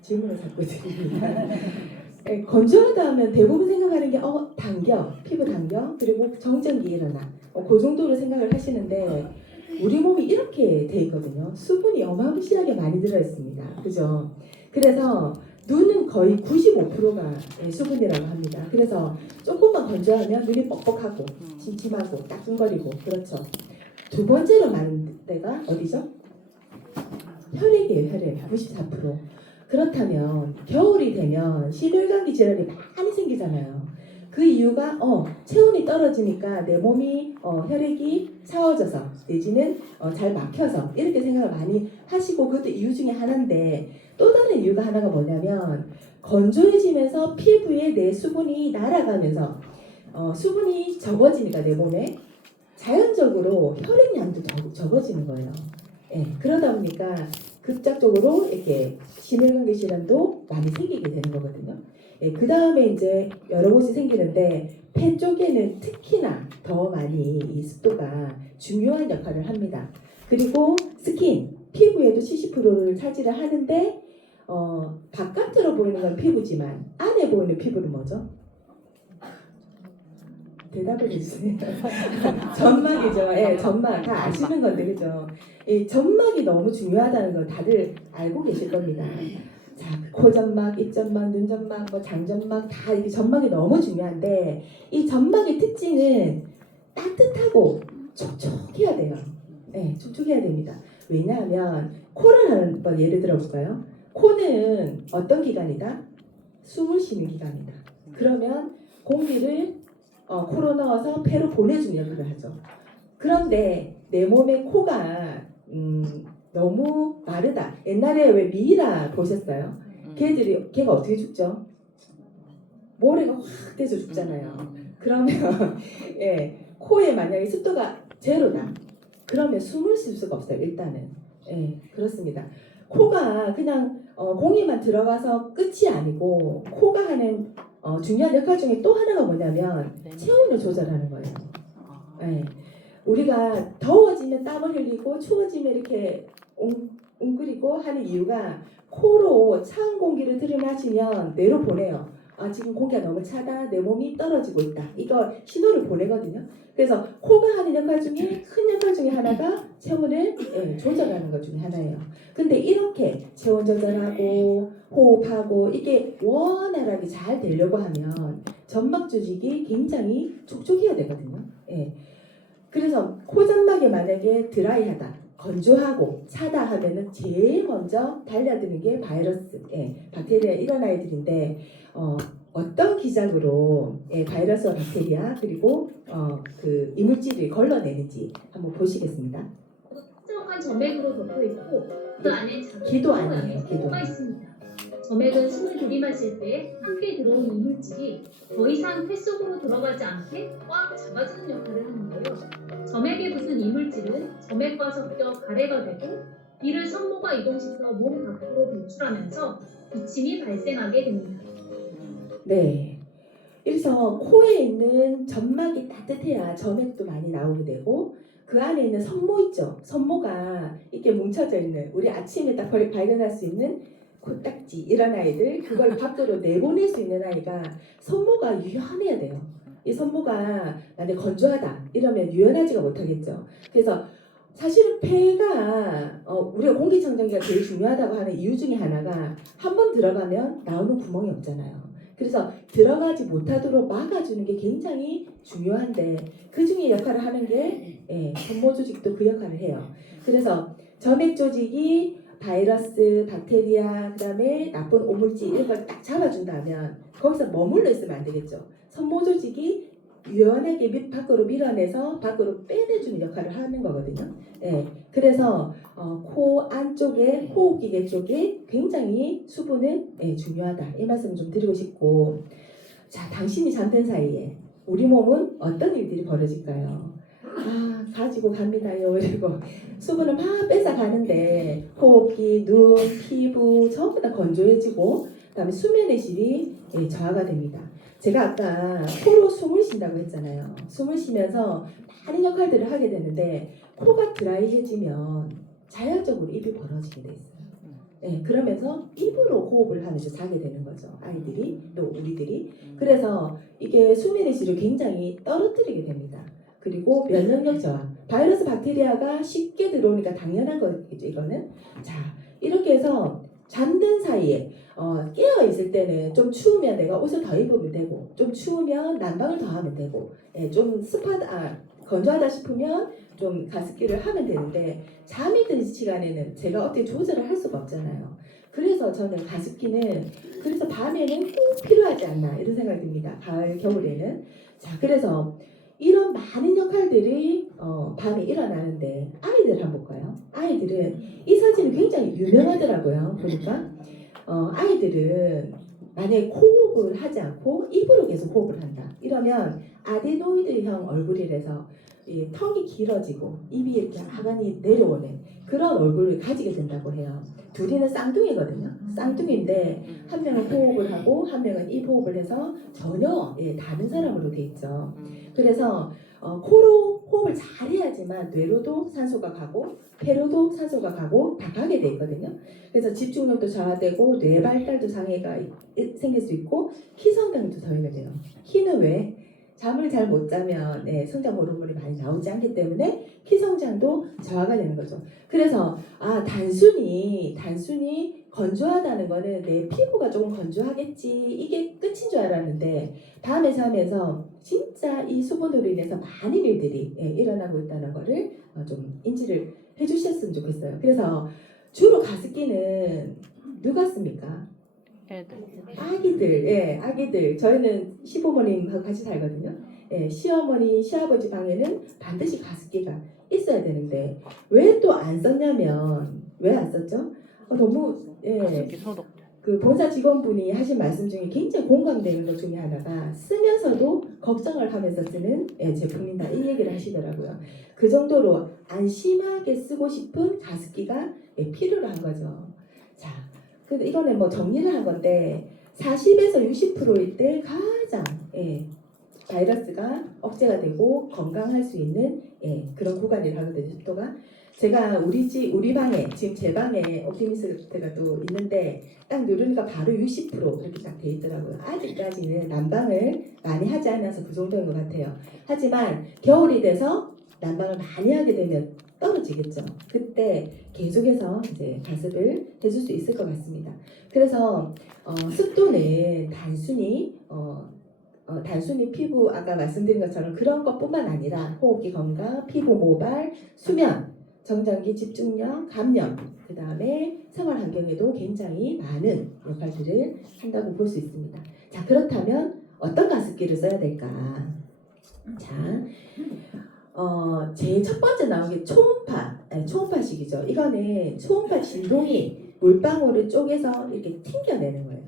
질문을 자꾸 드립니다. 네, 건조하다 하면 대부분 생각하는 게 당겨, 피부 당겨, 그리고 정전기 일어나 그 정도로 생각을 하시는데 우리 몸이 이렇게 돼 있거든요. 수분이 어마무시하게 많이 들어있습니다. 그죠? 그래서 눈은 거의 95%가 수분이라고 합니다. 그래서 조금만 건조하면 눈이 뻑뻑하고 침침하고 따끔거리고 그렇죠. 두 번째로 많은 데가 어디죠? 혈액이에요. 혈액 94%. 그렇다면 겨울이 되면 심혈관계 질환이 많이 생기잖아요. 그 이유가 체온이 떨어지니까 내 몸이 혈액이 차워져서 내지는 잘 막혀서 이렇게 생각을 많이 하시고 그것도 이유 중에 하나인데 또 다른 이유가 하나가 뭐냐면 건조해지면서 피부에 내 수분이 날아가면서 수분이 적어지니까 내 몸에 자연적으로 혈액량도 적어지는 거예요. 예, 그러다 보니까 급작적으로 이렇게 심혈관계 질환도 많이 생기게 되는 거거든요. 예, 그 다음에 이제 여러 곳이 생기는데 폐 쪽에는 특히나 더 많이 이 습도가 중요한 역할을 합니다. 그리고 스킨, 피부에도 70%를 차지를 하는데 바깥으로 보이는 건 피부지만 안에 보이는 피부는 뭐죠? 대답을 해주세요. 점막이죠. 예, 점막 다 아시는 건데 그죠? 이 점막이 너무 중요하다는 걸 다들 알고 계실 겁니다. 자, 코점막, 입점막, 눈점막, 장점막 다 이게 점막이 너무 중요한데 이 점막의 특징은 따뜻하고 촉촉해야 돼요. 네, 촉촉해야 됩니다. 왜냐하면 코를 한번 예를 들어볼까요? 코는 어떤 기관이다? 숨을 쉬는 기관이다. 그러면 공기를 코로 넣어서 폐로 보내주는 역할을 하죠. 그런데 내 몸의 코가 너무 마르다. 옛날에 왜 미이라 보셨어요? 걔가 어떻게 죽죠? 모래가 확 돼서 죽잖아요. 그러면 예, 코에 만약에 습도가 제로다. 그러면 숨을 쉴 수가 없어요. 일단은. 예, 그렇습니다. 코가 그냥 공기만 들어가서 끝이 아니고 코가 하는 중요한 역할 중에 또 하나가 뭐냐면 체온을 조절하는 거예요. 예. 우리가 더워지면 땀을 흘리고 추워지면 이렇게 웅크리고 하는 이유가 코로 차은 공기를 들이마시면 뇌로 보내요. 지금 공기가 너무 차다. 내 몸이 떨어지고 있다. 이거 신호를 보내거든요. 그래서 코가 하는 역할 중에 큰 역할 중에 하나가 체온을 조절하는 것 중에 하나예요. 근데 이렇게 체온 조절하고 호흡하고 이게 원활하게 잘 되려고 하면 점막 조직이 굉장히 촉촉해야 되거든요. 예. 그래서 코점막이 만약에 드라이하다, 건조하고 차다 하면은 제일 먼저 달려드는 게 바이러스, 박테리아 이런 아이들인데 어떤 기작으로 바이러스와 박테리아 그리고 그 이물질을 걸러내는지 한번 보시겠습니다. 뾰족한 점액으로 덮여 있고 그 안에 작은 기도 아니에요. 기도가 있습니다. 점액은 숨을 들이마실 때 함께 들어온 이물질이 더 이상 폐 속으로 들어가지 않게 꽉 잡아주는 역할을 하는 거예요. 점액에 붙은 이물질은 점액과 섞여 가래가 되고 이를 성모가 이동시켜 몸 밖으로 배출하면서 기침이 발생하게 됩니다. 네. 그래서 코에 있는 점막이 따뜻해야 점액도 많이 나오게 되고 그 안에 있는 섬모 있죠. 섬모가 이렇게 뭉쳐져 있는 우리 아침에 딱 발견할 수 있는 코딱지 이런 아이들 그걸 밖으로 내보낼 수 있는 아이가 섬모가 유연해야 돼요. 이 섬모가 만약 건조하다 이러면 유연하지가 못하겠죠. 그래서 사실은 폐가 우리가 공기청정기가 제일 중요하다고 하는 이유 중에 하나가 한 번 들어가면 나오는 구멍이 없잖아요. 그래서 들어가지 못하도록 막아주는 게 굉장히 중요한데 그 중에 역할을 하는 게 섬모 조직도 그 역할을 해요. 그래서 점액 조직이 바이러스, 박테리아, 그 다음에 나쁜 오물질 이런 걸 딱 잡아준다면 거기서 머물러 있으면 안 되겠죠. 섬모 조직이 유연하게 밑 밖으로 밀어내서 밖으로 빼내주는 역할을 하는 거거든요. 그래서 코 안쪽에 호흡기계 쪽에 굉장히 수분은 중요하다. 이 말씀을 좀 드리고 싶고 자, 당신이 잠든 사이에 우리 몸은 어떤 일들이 벌어질까요? 가지고 갑니다요. 그리고 수분을 막 뺏어 가는데 호흡기, 눈, 피부 전부 다 건조해지고 그다음에 수면의 질이 저하가 됩니다. 제가 아까 코로 숨을 쉰다고 했잖아요. 숨을 쉬면서 많은 역할들을 하게 되는데 코가 드라이해지면 자연적으로 입이 벌어지게 돼 있어요. 예, 그러면서 입으로 호흡을 하면서 자게 되는 거죠. 아이들이 또 우리들이. 그래서 이게 수면의 질을 굉장히 떨어뜨리게 됩니다. 그리고 면역력 저하. 바이러스 박테리아가 쉽게 들어오니까 당연한 거겠죠. 이거는. 자, 이렇게 해서 잠든 사이에 깨어 있을 때는 좀 추우면 내가 옷을 더 입으면 되고, 좀 추우면 난방을 더 하면 되고, 예, 좀 건조하다 싶으면 좀 가습기를 하면 되는데, 잠이 든 시간에는 제가 어떻게 조절을 할 수가 없잖아요. 그래서 저는 가습기는 그래서 밤에는 꼭 필요하지 않나 이런 생각이 듭니다. 가을 겨울에는. 자, 그래서 이런 많은 역할들이 밤에 일어나는데 아이들 한번 볼까요? 아이들은 이 사진이 굉장히 유명하더라고요. 보니까 아이들은 만약에 호흡을 하지 않고 입으로 계속 호흡을 한다. 이러면 아데노이드형 얼굴이라서 이 턱이 길어지고 입이 이렇게 하관이 내려오는 그런 얼굴을 가지게 된다고 해요. 둘이는 쌍둥이거든요. 쌍둥이인데 한 명은 호흡을 하고 한 명은 입 호흡을 해서 전혀 다른 사람으로 돼 있죠. 그래서 코로 호흡을 잘 해야지만 뇌로도 산소가 가고 폐로도 산소가 가고 다 가게 돼 있거든요. 그래서 집중력도 저하되고 뇌 발달도 장애가 생길 수 있고 키 성장도 저해가 돼요. 키는 왜? 잠을 잘 못 자면 성장 호르몬이 많이 나오지 않기 때문에 키 성장도 저하가 되는 거죠. 그래서 단순히 건조하다는 거는 내 피부가 조금 건조하겠지 이게 끝인 줄 알았는데 밤에 자면서 진짜 이 수분으로 인해서 많은 일들이 일어나고 있다는 거를 좀 인지를 해주셨으면 좋겠어요. 그래서 주로 가습기는 누가 씁니까? 아기들, 아기들. 저희는 시부모님하고 같이 살거든요. 시어머니, 시아버지 방에는 반드시 가습기가 있어야 되는데 왜 또 안 썼냐면 왜 안 썼죠? 너무 그 본사 직원분이 하신 말씀 중에 굉장히 공감되는 것 중에 하나가 쓰면서도 걱정을 하면서 쓰는 제품이다 이 얘기를 하시더라고요. 그 정도로 안심하게 쓰고 싶은 가습기가 필요로 한 거죠. 자, 근데 이거는 뭐 정리를 한 건데 40에서 60%일 때 가장 바이러스가 억제가 되고 건강할 수 있는 그런 구간이라 하거든요. 습도가 제가 우리 방에 지금 제 방에 옵티미스트가 또 있는데 딱 누르니까 바로 60% 이렇게 딱 돼 있더라고요. 아직까지는 난방을 많이 하지 않아서 그 정도인 것 같아요. 하지만 겨울이 돼서 난방을 많이 하게 되면 떨어지겠죠. 그때 계속해서 이제 가습을 해줄 수 있을 것 같습니다. 그래서 습도는 단순히 피부 아까 말씀드린 것처럼 그런 것뿐만 아니라 호흡기 건강, 피부 모발, 수면, 정전기 집중력, 감염, 그 다음에 생활 환경에도 굉장히 많은 역할들을 한다고 볼 수 있습니다. 자, 그렇다면 어떤 가습기를 써야 될까? 자, 제일 첫 번째 나온 게 초음파식이죠. 이거는 초음파 진동이 물방울을 쪼개서 이렇게 튕겨내는 거예요.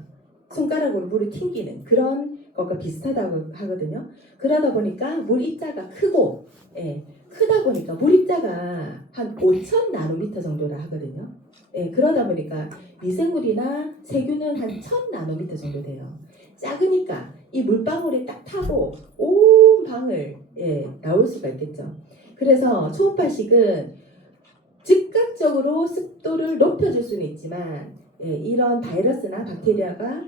손가락으로 물을 튕기는 그런 것과 비슷하다고 하거든요. 그러다 보니까 물 입자가 크고, 크다 보니까 물 입자가 한 5,000 나노미터 정도라 하거든요. 그러다 보니까 미생물이나 세균은 한 1,000 나노미터 정도 돼요. 작으니까 이 물방울이 딱 타고 온 방을 나올 수가 있겠죠. 그래서 초음파식은 즉각적으로 습도를 높여줄 수는 있지만 이런 바이러스나 박테리아가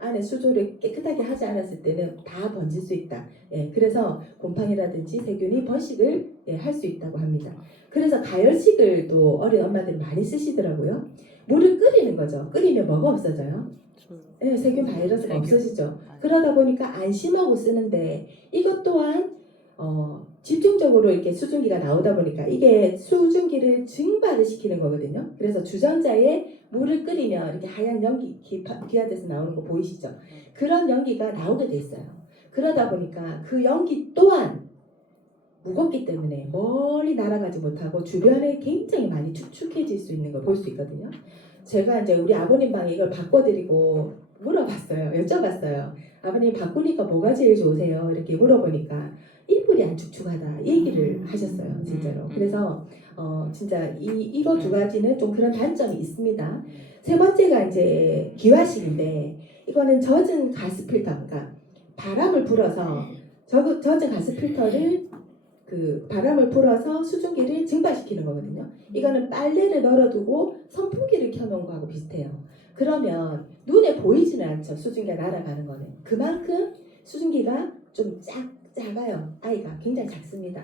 안에 수조를 깨끗하게 하지 않았을 때는 다 번질 수 있다. 그래서 곰팡이라든지 세균이 번식을 할 수 있다고 합니다. 그래서 가열식을 또 어린 엄마들 많이 쓰시더라고요. 물을 끓이는 거죠. 끓이면 뭐가 없어져요? 세균 바이러스가 없어지죠. 그러다 보니까 안심하고 쓰는데 이것 또한 집중적으로 이렇게 수증기가 나오다 보니까 이게 수증기를 증발을 시키는 거거든요. 그래서 주전자에 물을 끓이면 이렇게 하얀 연기 기화돼서 나오는 거 보이시죠? 그런 연기가 나오게 돼 있어요. 그러다 보니까 그 연기 또한 무겁기 때문에 멀리 날아가지 못하고 주변에 굉장히 많이 축축해질 수 있는 걸 볼 수 있거든요. 제가 이제 우리 아버님 방에 이걸 바꿔드리고 물어봤어요. 여쭤봤어요. 아버님 바꾸니까 뭐가 제일 좋으세요? 이렇게 물어보니까 이불이 안 축축하다 얘기를 하셨어요. 진짜로. 그래서 진짜 이거 두 가지는 좀 그런 단점이 있습니다. 세 번째가 이제 기화식인데 이거는 젖은 가스 필터, 그러니까 바람을 불어서 젖은 가스 필터를 그 바람을 불어서 수증기를 증발시키는 거거든요. 이거는 빨래를 널어두고 선풍기를 켜놓은 거하고 비슷해요. 그러면 눈에 보이지는 않죠. 수증기가 날아가는 거는. 그만큼 수증기가 좀 작아요. 아이가 굉장히 작습니다.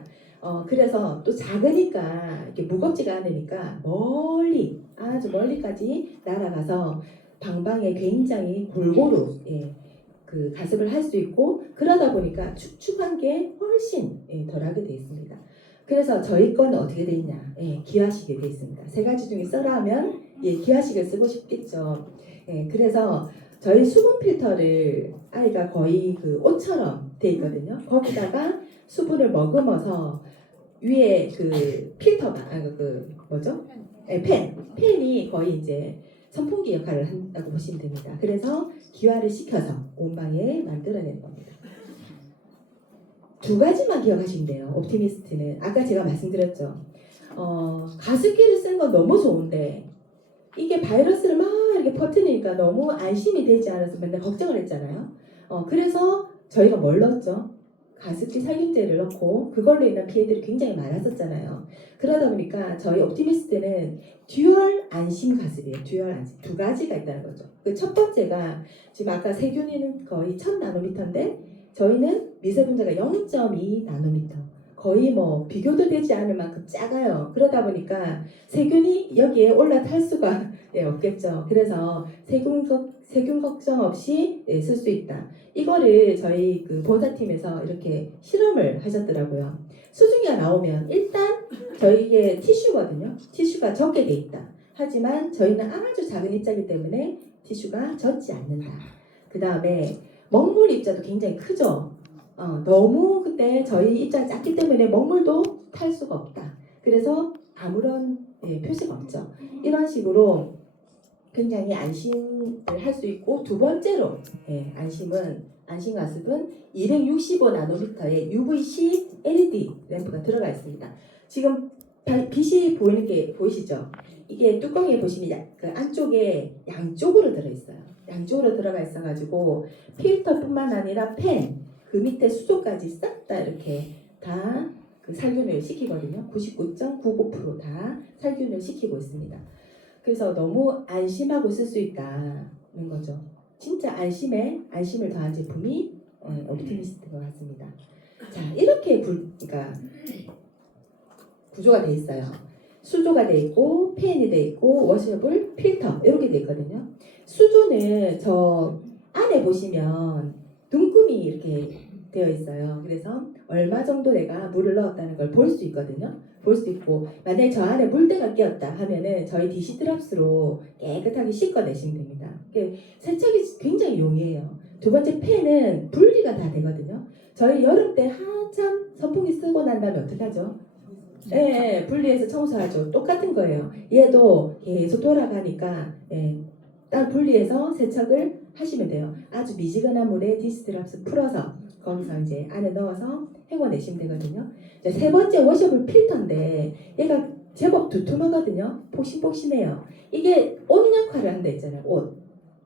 그래서 또 작으니까 이렇게 무겁지가 않으니까 멀리 아주 멀리까지 날아가서 방방에 굉장히 골고루 그 가습을 할 수 있고 그러다 보니까 축축한 게 훨씬 덜하게 되어 있습니다. 그래서 저희 거는 어떻게 되어 있냐? 기화식이 되어 있습니다. 세 가지 중에 써라면 기화식을 쓰고 싶겠죠. 그래서 저희 수분 필터를 아이가 거의 그 옷처럼 되어 있거든요. 거기다가 수분을 머금어서 위에 그 필터가 그 뭐죠? 팬이 거의 이제 선풍기 역할을 한다고 보시면 됩니다. 그래서 기화를 시켜서 온방에 만들어내는 겁니다. 두 가지만 기억하시면 돼요. 옵티미스트는 아까 제가 말씀드렸죠. 가습기를 쓰는 건 너무 좋은데 이게 바이러스를 막 이렇게 퍼뜨리니까 너무 안심이 되지 않아서 맨날 걱정을 했잖아요. 그래서 저희가 뭘 넣었죠? 가습기 살균제를 넣고 그걸로 인한 피해들이 굉장히 많았었잖아요. 그러다 보니까 저희 옵티미스트는 듀얼 안심 가습이에요. 듀얼 안심. 두 가지가 있다는 거죠. 그 첫 번째가 지금 아까 세균이는 거의 1000나노미터인데 저희는 미세분자가 0.2 나노미터. 거의 뭐 비교도 되지 않을 만큼 작아요. 그러다 보니까 세균이 여기에 올라탈 수가 없겠죠. 그래서 세균 걱정 없이 쓸 수 있다. 이거를 저희 그 보호자팀에서 이렇게 실험을 하셨더라고요. 수증기가 나오면 일단 저희게 티슈거든요. 티슈가 젖게 돼 있다. 하지만 저희는 아주 작은 입자이기 때문에 티슈가 젖지 않는다. 그 다음에 먹물 입자도 굉장히 크죠. 너무 그때 저희 입자가 작기 때문에 먹물도 탈 수가 없다. 그래서 아무런 표시가 없죠. 이런 식으로 굉장히 안심을 할 수 있고 두 번째로 안심 가습은 265 나노미터의 UVC LED 램프가 들어가 있습니다. 지금 빛이 보이는 게 보이시죠? 이게 뚜껑에 보시면 그 안쪽에 양쪽으로 들어있어요. 양쪽으로 들어가 있어가지고 필터뿐만 아니라 팬, 그 밑에 수조까지 싹 다 이렇게 다 그 살균을 시키거든요. 99.99% 다 살균을 시키고 있습니다. 그래서 너무 안심하고 쓸 수 있다는 거죠. 진짜 안심을 더한 제품이 옵티미스트 것 같습니다. 자, 이렇게 그러니까 구조가 돼 있어요. 수조가 돼 있고 팬이 돼 있고 워셔블 필터 이렇게 돼 있거든요. 수조는 저 안에 보시면 눈금이 이렇게 되어 있어요. 그래서 얼마 정도 내가 물을 넣었다는 걸 볼 수 있거든요. 볼 수 있고 만약에 저 안에 물때가 끼었다 하면은 저희 DC 드랍스로 깨끗하게 씻어내시면 됩니다. 세척이 굉장히 용이해요. 두 번째 팬은 분리가 다 되거든요. 저희 여름 때 한참 선풍기 쓰고 난 다음에 어떻게 하죠? 분리해서 청소하죠. 똑같은 거예요. 얘도 계속 돌아가니까 딱 분리해서 세척을 하시면 돼요. 아주 미지근한 물에 디스드랍스 풀어서 거기서 이제 안에 넣어서 헹궈내시면 되거든요. 세 번째 워셔블 필터인데 얘가 제법 두툼하거든요. 폭신폭신해요. 이게 옷 역할을 한다 했잖아요. 옷.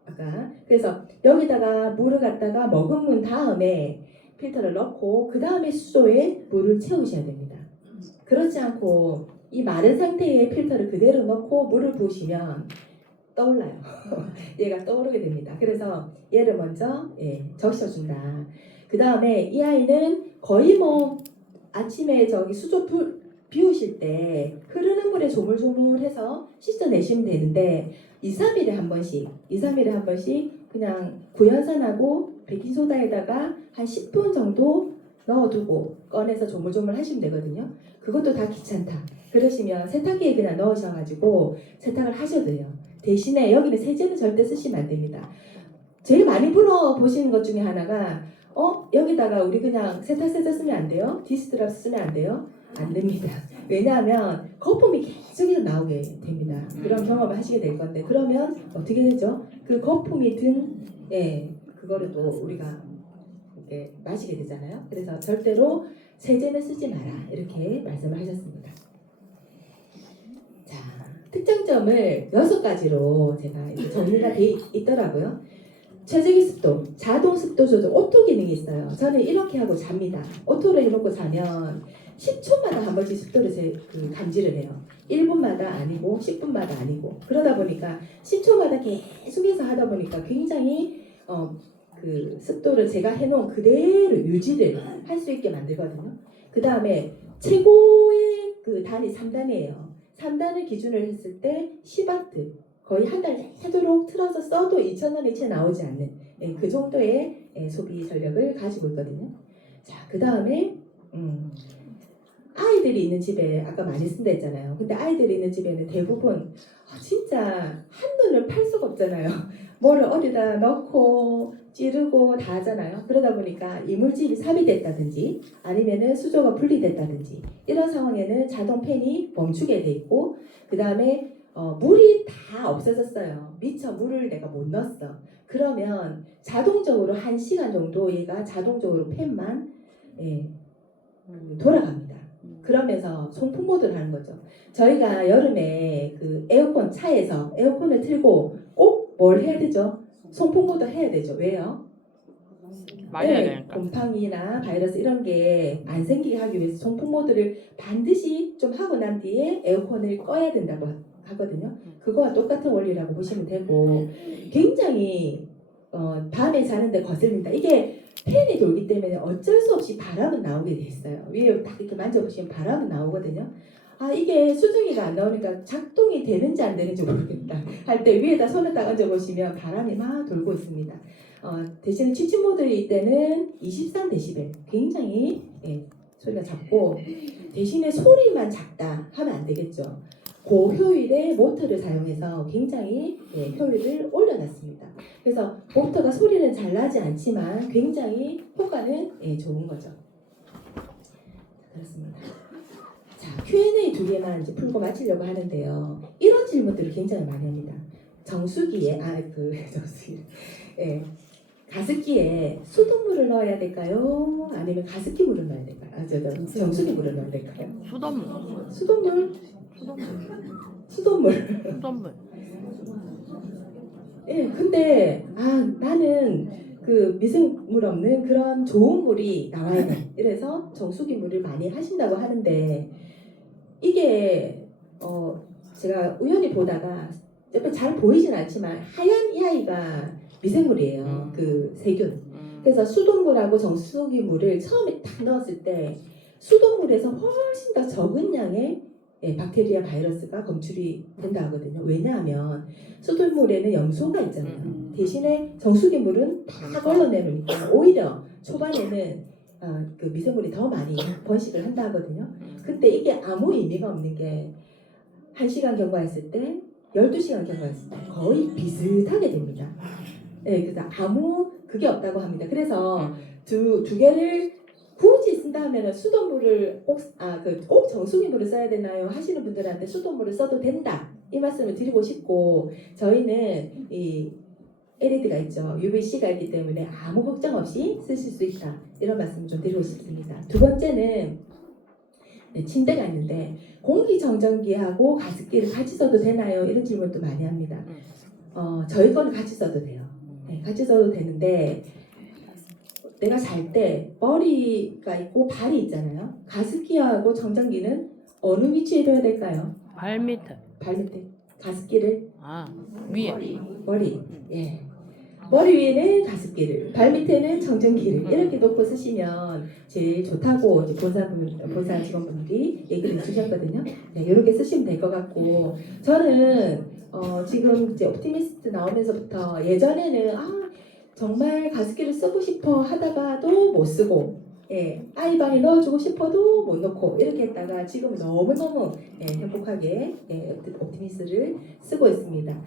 아까 그래서 여기다가 물을 갖다가 머금은 다음에 필터를 넣고 그 다음에 수조에 물을 채우셔야 됩니다. 그렇지 않고 이 마른 상태의 필터를 그대로 넣고 물을 부으시면 떠올라요. 얘가 떠오르게 됩니다. 그래서 얘를 먼저 적셔준다. 그 다음에 이 아이는 거의 뭐 아침에 저기 수조 비우실 때 흐르는 물에 조물조물해서 씻어내시면 되는데 2-3일에 한 번씩 그냥 구연산하고 베킹소다에다가 한 10분 정도 넣어두고 꺼내서 조물조물 하시면 되거든요. 그것도 다 귀찮다. 그러시면 세탁기에 그냥 넣으셔가지고 세탁을 하셔도 돼요. 대신에 여기는 세제는 절대 쓰시면 안 됩니다. 제일 많이 물어보시는 것 중에 하나가 여기다가 우리 그냥 세탁세제 쓰면 안 돼요? 디스드랍스 쓰면 안 돼요? 안 됩니다. 왜냐하면 거품이 계속 나오게 됩니다. 그런 경험을 하시게 될 건데 그러면 어떻게 되죠? 그 거품이 든 그거를 또 우리가 이렇게 마시게 되잖아요. 그래서 절대로 세제는 쓰지 마라 이렇게 말씀을 하셨습니다. 자, 특장점을 6가지로 제가 정리가 돼 있더라고요. 최적의 습도, 자동 습도 조절, 오토 기능이 있어요. 저는 이렇게 하고 잡니다. 오토로 해놓고 자면 10초마다 한 번씩 습도를 감지를 해요. 1분마다 아니고 10분마다 아니고 그러다 보니까 10초마다 계속해서 하다 보니까 굉장히 그 습도를 제가 해놓은 그대로 유지를 할 수 있게 만들거든요. 그 다음에 최고의 그 단이 3단이에요. 3단을 기준으로 했을 때 10W 거의 한 달 내도록 틀어서 써도 2,000원이 채 나오지 않는 그 정도의 소비 전력을 가지고 있거든요. 자, 그 다음에 아이들이 있는 집에 아까 많이 쓴다 했잖아요. 근데 아이들이 있는 집에는 대부분 진짜 한눈을 팔 수가 없잖아요. 뭐를 어디다 넣고 찌르고 다 하잖아요. 그러다 보니까 이물질이 삽입됐다든지 아니면은 수조가 분리됐다든지 이런 상황에는 자동 팬이 멈추게 돼 있고 그 다음에 물이 다 없어졌어요. 미처 물을 내가 못 넣었어. 그러면 자동적으로 1시간 정도 얘가 자동적으로 팬만 돌아갑니다. 그러면서 송풍 모드를 하는 거죠. 저희가 여름에 그 에어컨 차에서 에어컨을 틀고 꼭 뭘 해야 되죠? 송풍 모드 해야 되죠. 왜요? 말해야 되니까. 곰팡이나 바이러스 이런 게 안 생기게 하기 위해서 송풍 모드를 반드시 좀 하고 난 뒤에 에어컨을 꺼야 된다고 하거든요. 그거와 똑같은 원리라고 보시면 되고 굉장히 밤에 자는데 거슬린다. 이게 팬이 돌기 때문에 어쩔 수 없이 바람은 나오게 돼 있어요. 위에 딱 이렇게 만져보시면 바람은 나오거든요. 아 이게 수증기가 안 나오니까 작동이 되는지 안 되는지 모르겠다 할 때 위에다 손을 딱 얹어보시면 바람이 막 돌고 있습니다. 대신에 취침 모드일 때는 23dB 굉장히 소리가 작고 대신에 소리만 작다 하면 안 되겠죠. 고효율의 모터를 사용해서 굉장히 효율을 올려놨습니다. 그래서 모터가 소리는 잘 나지 않지만 굉장히 효과는 좋은 거죠. 그렇습니다. 자, Q&A 2개만 이제 풀고 마치려고 하는데요. 이런 질문들을 굉장히 많이 합니다. 정수기에 가습기에 수돗물을 넣어야 될까요? 아니면 가습기 물을 넣어야 될까요? 정수기 물을 넣어야 될까요? 수돗물. 수돗물? 수돗물. 근데 나는 그 미생물 없는 그런 좋은 물이 나와야 돼. 이래서 정수기 물을 많이 하신다고 하는데 이게 제가 우연히 보다가 옆에 잘 보이진 않지만 하얀 이 아이가 미생물이에요. 그 세균. 그래서 수돗물하고 정수기 물을 처음에 딱 넣었을 때 수돗물에서 훨씬 더 적은 양의 박테리아 바이러스가 검출이 된다 하거든요. 왜냐하면 수돗물에는 염소가 있잖아요. 대신에 정수기 물은 다 걸러내니까 오히려 초반에는 그 미생물이 더 많이 번식을 한다 하거든요. 근데 이게 아무 의미가 없는 게 1시간 경과했을 때 12시간 경과했을 때 거의 비슷하게 됩니다. 그래서 아무 그게 없다고 합니다. 그래서 두 개를 굳이 쓴다 하면 수돗물을 꼭 정수기 물을 써야 되나요? 하시는 분들한테 수돗물을 써도 된다. 이 말씀을 드리고 싶고 저희는 이 LED가 있죠. UVC가 있기 때문에 아무 걱정 없이 쓰실 수 있다. 이런 말씀 좀 드리고 싶습니다. 두 번째는 침대가 있는데 공기청정기하고 가습기를 같이 써도 되나요? 이런 질문도 많이 합니다. 저희 거는 같이 써도 돼요. 같이 써도 되는데 내가 잘 때 머리가 있고 발이 있잖아요. 가습기하고 청정기는 어느 위치에 둬야 될까요? 발 밑에. 발 밑에. 가습기를 위에. 머리. 머리 위에는 가습기를, 발 밑에는 청정기를 이렇게 놓고 쓰시면 제일 좋다고 이제 본사 직원분들이 얘기를 해주셨거든요. 이렇게 쓰시면 될 것 같고 저는 지금 이제 옵티미스트 나오면서부터 예전에는 정말 가습기를 쓰고 싶어 하다가도 못 쓰고 아이방에 넣어주고 싶어도 못 넣고 이렇게 했다가 지금 너무너무 행복하게 옵티미스를 쓰고 있습니다.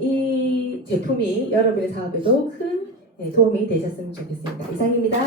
이 제품이 여러분의 사업에도 큰 도움이 되셨으면 좋겠습니다. 이상입니다.